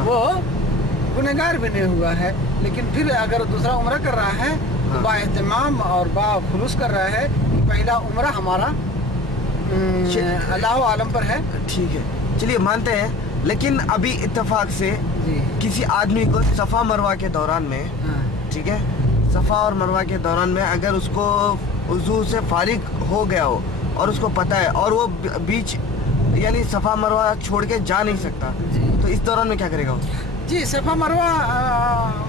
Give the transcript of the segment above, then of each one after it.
وہ गुनहगार भी नहीं हुआ है, लेकिन फिर अगर दूसरा उम्रा कर रहा है तो बाएहतमाम और बाखुलूस कर रहा है कि पहला उम्रा हमारा अल्लाह आलम पर है। ठीक है, चलिए मानते हैं, लेकिन अभी इत्तेफाक से किसी आदमी को सफ़ा मरवा के दौरान में, ठीक है, सफ़ा और मरवा के दौरान में अगर उसको वज़ू से फारिग हो गया हो और उसको पता है और वो बीच यानी सफ़ा मरवा छोड़ के जा नहीं सकता, तो इस दौरान में क्या करेगा वो? जी, सफ़ा मरवा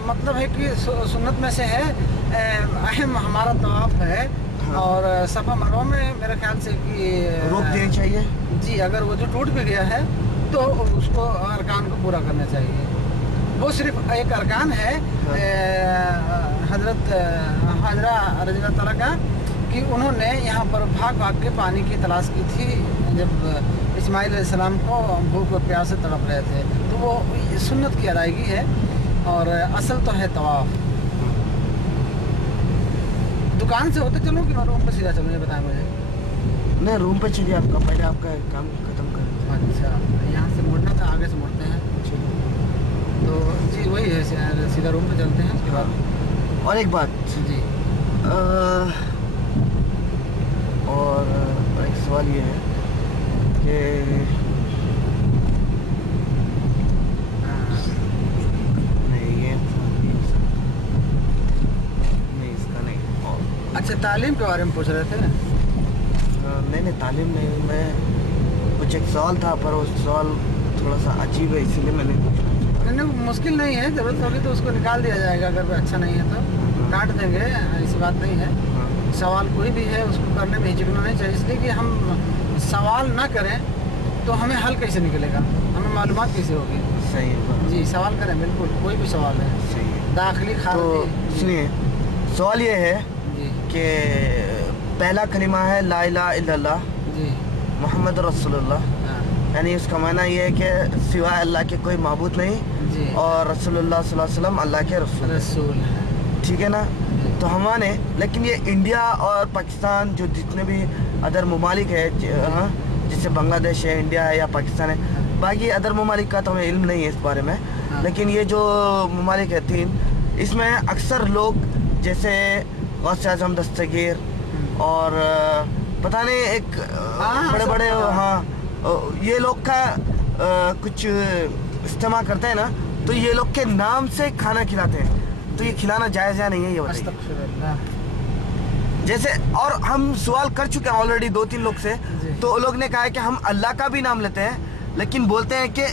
मतलब है कि सुन्नत में से है, अहम हमारा तवाफ़ है। और सफ़ा मरवा में मेरे ख्याल से कि रोक देनी चाहिए। जी, अगर वो जो टूट भी गया है तो उसको अरकान को पूरा करना चाहिए। वो सिर्फ एक अरकान है हज़रत हाजरा रज़ी अल्लाह तआला का, कि उन्होंने यहाँ पर भाग भाग के पानी की तलाश की थी जब इस्माइल अलैहिस्सलाम को भूख और प्यास से तड़प रहे थे। तो वो सुन्नत की अदायगी है और असल तो है तवाफ़। दुकान से होते चलो कि रूम पर सीधा चलो, ये बताएं मुझे। नहीं, रूम पे चलिए, आपका पहले आपका काम खत्म करें। अच्छा, यहाँ से मुड़ना था, आगे से मुड़ते हैं। तो जी वही है, सीधा रूम पे चलते हैं उसके बाद। और एक बात जी, और एक सवाल ये है कि अच्छा, तालीम के बारे में पूछ रहे थे ना? नहीं, तालीम नहीं, मैं कुछ एक सवाल था, पर वो सवाल थोड़ा सा अजीब है, इसीलिए मैंने पूछा। नहीं, मुश्किल नहीं है, ज़रूरत होगी तो उसको निकाल दिया जाएगा, अगर अच्छा नहीं है तो काट देंगे, ऐसी बात नहीं है। सवाल कोई भी है उसको करने में हिचकना नहीं चाहिए, इसलिए कि हम सवाल ना करें तो हमें हल कैसे निकलेगा, हमें मालूमात कैसे होगी। सही है जी, सवाल करें, बिल्कुल कोई भी सवाल है, सही है। दाखिली खारिजी। तो सुनिए, सवाल ये है कि पहला कलिमा है ला इलाहा इल्लल्लाह मोहम्मद रसूलुल्लाह, यानी उसका माना ये है कि सिवाय अल्लाह के कोई माबूद नहीं और रसूलुल्लाह सल्लल्लाहु अलैहि वसल्लम अल्लाह के रसूल है, ठीक है ना? तो हम माने, लेकिन ये इंडिया और पाकिस्तान जो जितने भी अदर ममालिक है, जैसे बांग्लादेश है, इंडिया है या पाकिस्तान है, बाकी अदर ममालिक का तो हमें इल्म नहीं है इस बारे में, लेकिन ये जो ममालिक है तीन, इसमें अक्सर लोग जैसे गौस आज़म दस्तगीर और पता नहीं एक बड़े बड़े ये लोग का कुछ इस्तेमाल करते हैं ना, तो ये लोग के नाम से खाना खिलाते हैं, तो ये खिलाना जायज़ या नहीं है, ये बताइए। जैसे और हम सवाल कर चुके हैं ऑलरेडी 2-3 लोग से, तो लोग ने कहा है कि हम अल्लाह का भी नाम लेते हैं, लेकिन बोलते हैं कि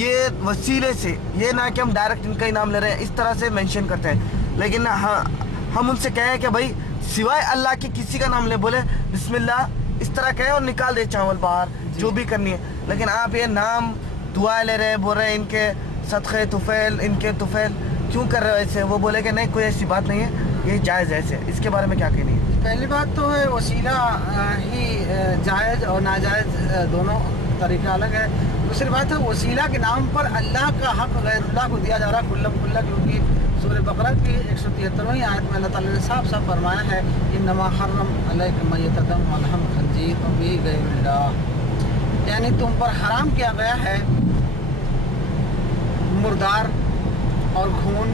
ये वसीले से, ये ना कि हम डायरेक्ट इनका ही नाम ले रहे हैं, इस तरह से मेंशन करते हैं। लेकिन हम उनसे कहें कि भाई सिवाय अल्लाह के किसी का नाम ले, बोले बिस्मिल्लाह, इस तरह कहें और निकाल दे चावल बाहर, जो भी करनी है। लेकिन आप ये नाम दुआ ले रहे हैं, बोल रहे हैं इनके सदक़े तुफ़ैल, इनके तुफ़ैल क्यों कर रहे हो ऐसे? वो बोले कि नहीं, कोई ऐसी बात नहीं है, ये जायज़ है ऐसे। इसके बारे में क्या कहनी है? पहली बात तो है वसीला ही जायज़ और नाजायज़ दोनों तरीका अलग है। दूसरी बात है वसीला के नाम पर अल्लाह का हक़ गैरुल्लाह को दिया जा रहा है खुल्लम खुल्ला, क्योंकि सूरह बकरा की 173वीं आयत में अल्लाह ताला ने साफ साफ फरमाया है इन्नमा हर्रम अलैकुम मय्यतदम व लहम खंजीर व बिही गैरुल्लाह, यानी तुम पर हराम किया गया है मुर्दार और खून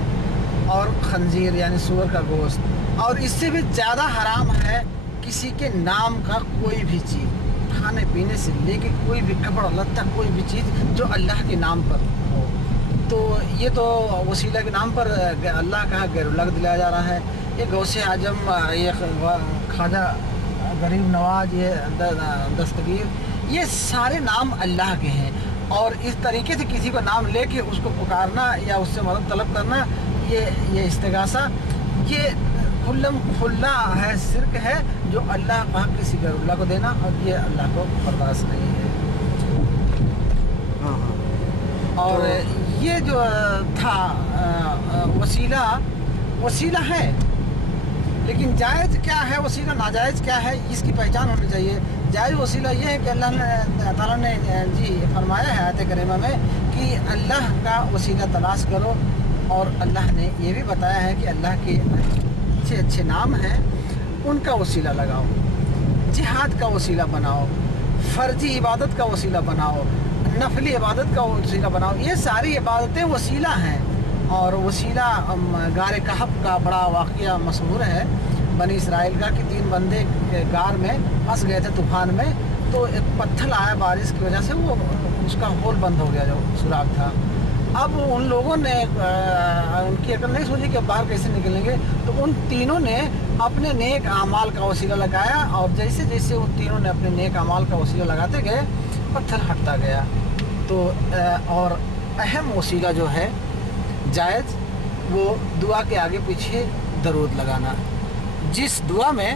और खंजीर यानी सूअर का गोश्त, और इससे भी ज़्यादा हराम है किसी के नाम का कोई भी चीज़, खाने पीने से लेके कोई भी कपड़ा लत्ता, कोई भी चीज़ जो अल्लाह के नाम पर हो। तो ये तो वसीला के नाम पर अल्लाह का गैरुल्लाह को दिलाया जा रहा है। ये गौसे आजम, ये ख्वाजा गरीब नवाज, ये दस्तगीर, ये सारे नाम अल्लाह के हैं, और इस तरीके से किसी को नाम लेके उसको पुकारना या उससे मदद तलब करना, ये इस्तिगासा, ये खुल्लम खुल्ला है, शिर्क है, जो अल्लाह का किसी गैरुल्लाह को देना, और ये अल्लाह को बर्दाश्त नहीं है। और ये जो था वसीला है, लेकिन जायज़ क्या है वसीला, नाजायज़ क्या है, इसकी पहचान होनी चाहिए। जायज़ वसीला ये है कि अल्लाह ताला ने जी फरमाया है आयत करीमा में कि अल्लाह का वसीला तलाश करो, और अल्लाह ने ये भी बताया है कि अल्लाह के अच्छे अच्छे नाम हैं, उनका वसीला लगाओ, जिहाद का वसीला बनाओ, फ़र्जी इबादत का वसीला बनाओ, नफली इबादत का वसीला बनाओ। ये सारी इबादतें वसीला हैं। और वसीला गार कहफ का बड़ा वाक़या मशहूर है बनी इसराइल का कि 3 बंदे गार में फंस गए थे तूफ़ान में, तो एक पत्थर आया बारिश की वजह से, वो उसका होल बंद हो गया जो सुराग था। अब उन लोगों ने उनकी अकल नहीं सोची कि अब बाहर कैसे निकलेंगे, तो उन तीनों ने अपने नेक आमाल का वसीला लगाया, और जैसे जैसे उन तीनों ने अपने नेक आमाल का वसीला लगाते गए पत्थर हटता गया। तो और अहम वसीला जो है जायज़, वो दुआ के आगे पीछे दरूद लगाना। जिस दुआ में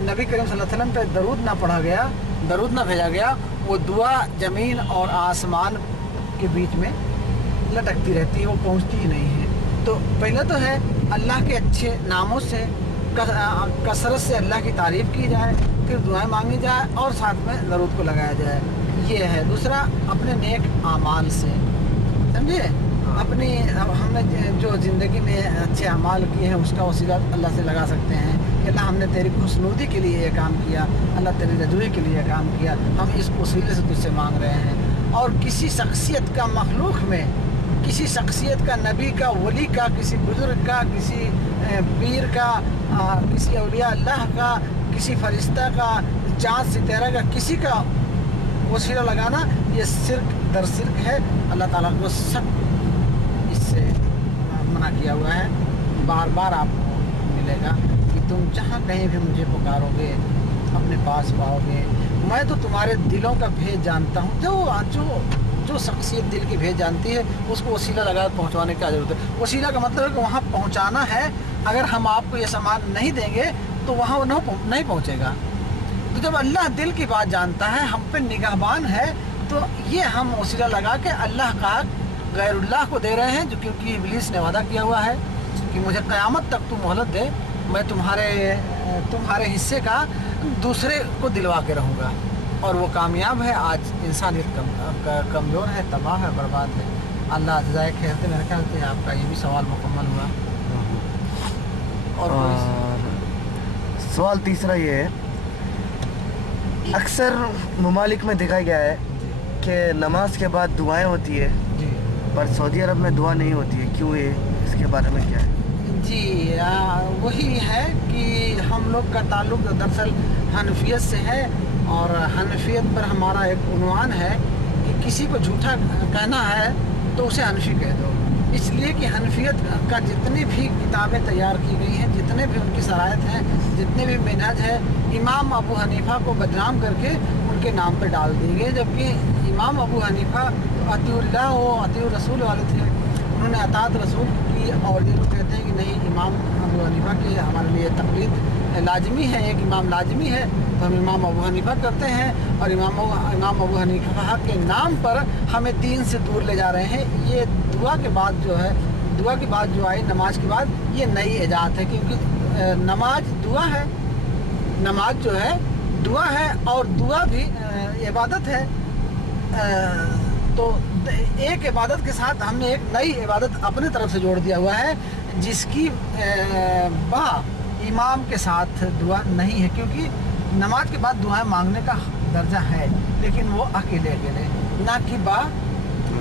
नबी करीम सल्लल्लाहु अलैहि वसल्लम पे दरूद ना पढ़ा गया, दरूद ना भेजा गया, वो दुआ ज़मीन और आसमान के बीच में लटकती रहती है, वो पहुंचती ही नहीं है। तो पहले तो है अल्लाह के अच्छे नामों से कसरत से अल्लाह की तारीफ़ की जाए, फिर दुआएं मांगी जाए और साथ में दरूद को लगाया जाए, ये है। दूसरा अपने नेक आमाल से, समझे, अपनी हमने जो ज़िंदगी में अच्छे अमाल किए हैं उसका वसीला अल्लाह से लगा सकते हैं कि अल्लाह हमने तेरी खुशनुदी के लिए ये काम किया, अल्लाह तेरी रजूई के लिए ये काम किया, हम इस वसीले से तुझसे मांग रहे हैं। और किसी शख्सियत का मखलूक में, किसी शख्सियत का, नबी का, वली का, किसी बुजुर्ग का, किसी पीर का, किसी औलिया अल्लाह का, किसी फरिश्ता का, चाँद सितारा का, किसी का वसीला लगाना ये शिर्क दर शिर्क है। अल्लाह ताला को सब इससे मना किया हुआ है। बार बार आपको मिलेगा कि तुम जहाँ कहीं भी मुझे पुकारोगे अपने पास पाओगे, मैं तो तुम्हारे दिलों का भेद जानता हूँ। जो शख्सियत दिल की भेद जानती है उसको वसीला लगा पहुँचवाने की ज़रूरत है। वसीला का मतलब है कि वहाँ पहुँचाना है। अगर हम आपको ये सामान नहीं देंगे तो वहाँ नहीं पहुँचेगा। तो जब अल्लाह दिल की बात जानता है, हम पे निगाहबान है, तो ये हम वसीला लगा के अल्लाह का गैरुल्लाह को दे रहे हैं, जो क्योंकि इब्लीस ने वादा किया हुआ है कि मुझे क़यामत तक तू मोहलत दे, मैं तुम्हारे हिस्से का दूसरे को दिलवा के रहूँगा। और वो कामयाब है। आज इंसानियत कमज़ोर है, तबाह है, बर्बाद है। अल्लाह जज़ाए खैर से मेरे ख्याल से आपका ये भी सवाल मुकम्मल हुआ। और सवाल तीसरा ये है, अक्सर ममालिक में देखा गया है कि नमाज के बाद दुआएं होती है, पर सऊदी अरब में दुआ नहीं होती है, क्यों है? इसके बारे में क्या है? जी वही है कि हम लोग का ताल्लुक़ दरअसल हनफियत से है, और हनफियत पर हमारा एक उन्वान है कि किसी को झूठा कहना है तो उसे हनफी कह दो। इसलिए कि हनफियत का जितनी भी किताबें तैयार की गई हैं, जितने भी उनकी शराइत हैं, जितने भी मिनहज है, इमाम अबू हनीफ़ा को बदनाम करके उनके नाम पर डाल दी गई। जबकि इमाम अबू हनीफ़ा अतीउल्लाह व अतीउर रसूल वाले थे, उन्होंने अतात रसूल की। और ये लोग कहते हैं कि नहीं, इमाम अबू हनीफ़ा की हमारे लिए तक़लीद लाजमी है, एक इमाम लाजमी है, तो हम इमाम अबू हनीफ़ा करते हैं। और इमाम अबू हनीफ़ा के नाम पर हमें दीन से दूर ले जा रहे हैं। ये दुआ के बाद जो है, दुआ की बात जो आई नमाज के बाद, ये नई इजाज़त है, क्योंकि नमाज दुआ है, नमाज जो है दुआ है, और दुआ भी इबादत है। तो एक इबादत के साथ हमने एक नई इबादत अपने तरफ से जोड़ दिया हुआ है, जिसकी इमाम के साथ दुआ नहीं है। क्योंकि नमाज के बाद दुआएं मांगने का दर्जा है, लेकिन वो अकेले अकेले, ना कि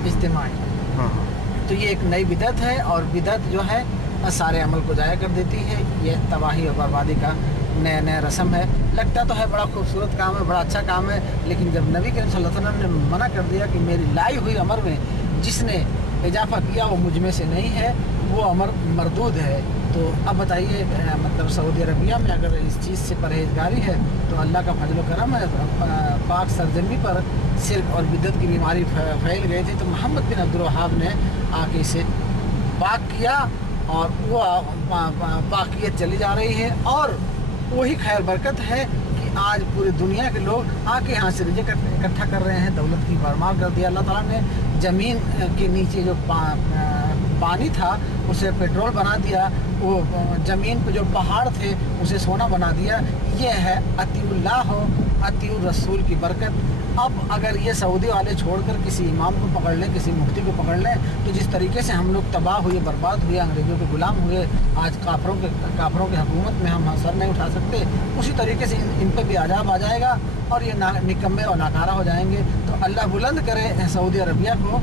इज्तिमाई। तो ये एक नई बिदअत है, और बिदअत जो है सारे अमल को ज़ाया कर देती है। ये तबाही और बर्बादी का नया रस्म है। लगता तो है बड़ा खूबसूरत काम है, बड़ा अच्छा काम है, लेकिन जब नबी करीम सल्लल्लाहु अलैहि वसल्लम ने मना कर दिया कि मेरी लाई हुई अमर में जिसने इजाफा किया वो मुझ में से नहीं है, वो अमर मरदूद है। तो अब बताइए, मतलब सऊदी अरबिया में अगर इस चीज़ से परहेजगारी है तो अल्लाह का फजल करम है। पाक सरजमी पर शिर्क और बिदअत की बीमारी फैल गई थी, तो मोहम्मद बिन अब्दुल वहाब ने आके इसे पाक किया, और वो पाकियत चली जा रही है। और वही खैर बरकत है कि आज पूरी दुनिया के लोग आके यहाँ से रिज़्क़ इकट्ठा कर रहे हैं, दौलत की भरमार कर दिया। अल्लाह ताला ने ज़मीन के नीचे जो पानी था उसे पेट्रोल बना दिया, वो ज़मीन पे जो पहाड़ थे उसे सोना बना दिया। ये है अतीउल्लाह हो अतीउर रसूल की बरकत। اب اگر یہ سعودی والے چھوڑ کر کسی امام کو پکڑ لیں، کسی مفتی کو پکڑ لیں، تو جس طریقے سے ہم لوگ تباہ ہوئے، برباد ہوئے، انگریزوں کے غلام ہوئے، آج کافروں کی حکومت میں ہم سر نہیں اٹھا سکتے، اسی طریقے سے ان پہ بھی عذاب آ جائے گا اور یہ نکمے اور ناکارہ ہو جائیں گے۔ تو اللہ بلند کرے سعودی عربیہ کو